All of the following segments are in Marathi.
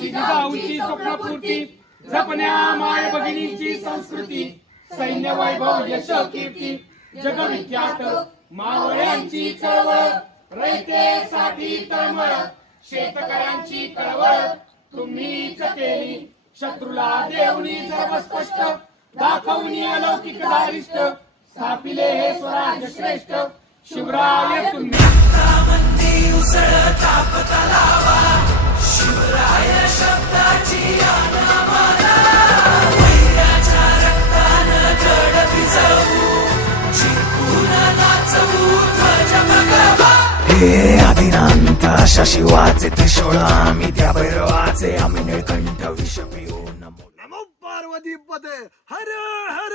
जिजाऊची स्वप्नपूर्ती जपण्या माय भगिनीची संस्कृती सैन्य वैभव यश कीर्ती जगविख्यात मावळ्यांची चळवळ रयतेसाठी तळमळ शेतकऱ्यांची कळवळ तुम्हीच केली शत्रूला देवणी सर्व स्पष्ट दाखवणी अलौकिक धारिष्ट स्थापिले हे स्वराज्य श्रेष्ठ शिवराय तुम्ही उसळत तलावा शिवराय शब्दाची आनामाला वैराच्या रक्तानं गड भिजवू जिंकून नाचवू ध्वज भगवा हे आदिनांत अशा शिवाचे त्रिशूळ आम्ही त्या भैरवाचे आम्ही निळकंठ विष पिऊ नमो नमो पार्वती पते हर हर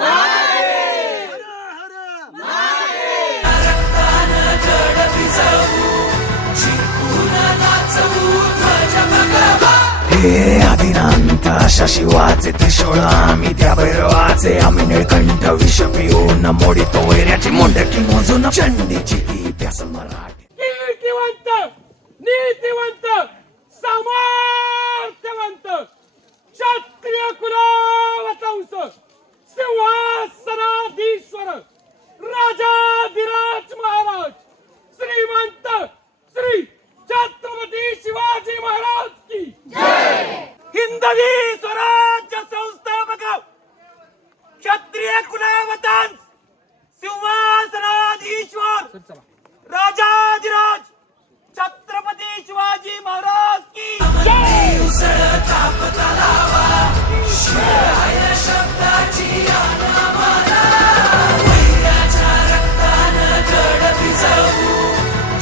हर हर रक्तानं गड भिजवू जिंकून नाचवू ध्वज भगवा हे आदिनांत अशा शिवाचे त्रिशूळ आम्ही त्या भैरवाचे आम्ही निळकंठ विष पिऊन मोडितो वैऱ्याची मुंडकी मोजून चंडीची ती प्यास मराठी कीर्तिवंत नीतिवंत सामर्थ्यवंत क्षत्रिय कुलावतंस सिंहासनाधीश्वर राजाधिराज महाराज श्रीमंत श्री छत्रपती शिवाजी महाराज की जय हिंदवी स्वराज्य संस्थापक क्षत्रिय कुलावतंस सिंहासनाधीश्वर राजाधिराज छत्रपती शिवाजी महाराज की जय शिवराय शब्दाची आनामाला वैराच्या रक्तानं गड भिजवू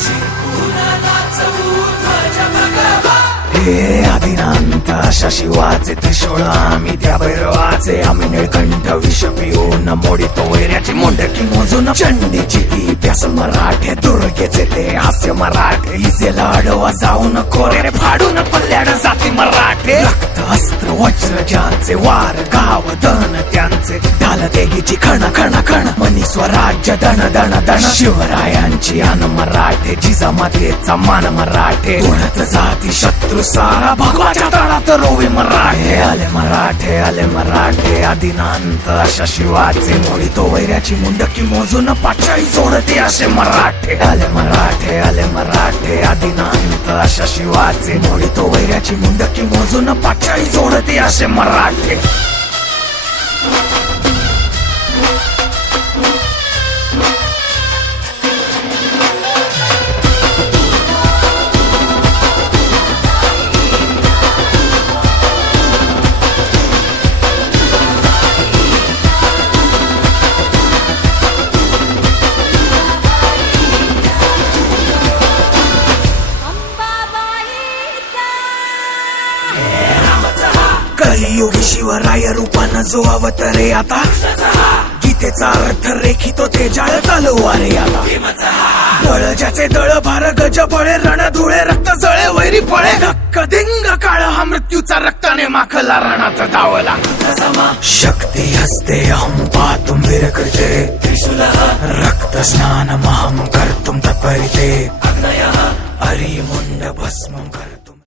जिंकून नाचवू ध्वज भगवा हे आदिनांत अशा शिवाचे त्रिशूळ आम्ही त्या भैरवाचे आम्ही निळकंठ विष पिऊन मोडितो वैऱ्याची मुंडकी मोजून चंडीची ती प्यास मराठे दुर्गेचे ते हास्य मराठे इजेला अडवा जाऊन कोरे फाडून पल्ल्याड जाती मराठे रक्त अस्त्र वज्र ज्यांचे वार गाव दन त्यांचे ढाल देगीची खण खण खण मनी स्वराज्य दण दण दण शिवरायांची अन मराठे जिजामातेचा मान मराठे उडत जाती शत्रू सारा भगवाच्या तळात रोवे मराठे आले मराठे आदिनांत अशा शिवाचे मोडितो वैऱ्याची मुंडकी मोजून पाचाळी जोडते असे मराठे आले मराठे आदिनांत अशा शिवाचे मोडितो वैऱ्याची मुंडकी मोजून पाचाळी जोडते असे मराठे कलियुगी शिवराय रूपानं जो अवतरे आता गीतेचा अर्थ रेखितो ते जाळ तलवारे आता बळ ज्याचे दळ भार गज बळे रण धुळे रक्त जळे वैरी पळे धक्क दिंग काळ हा मृत्यूचा रक्ताने माखला रणात धावला शक्ती हस्ते अहं पातुम वीर कृते रक्त स्नान महं कर्तुम तत्परिते अरि मुंड भस्मं कर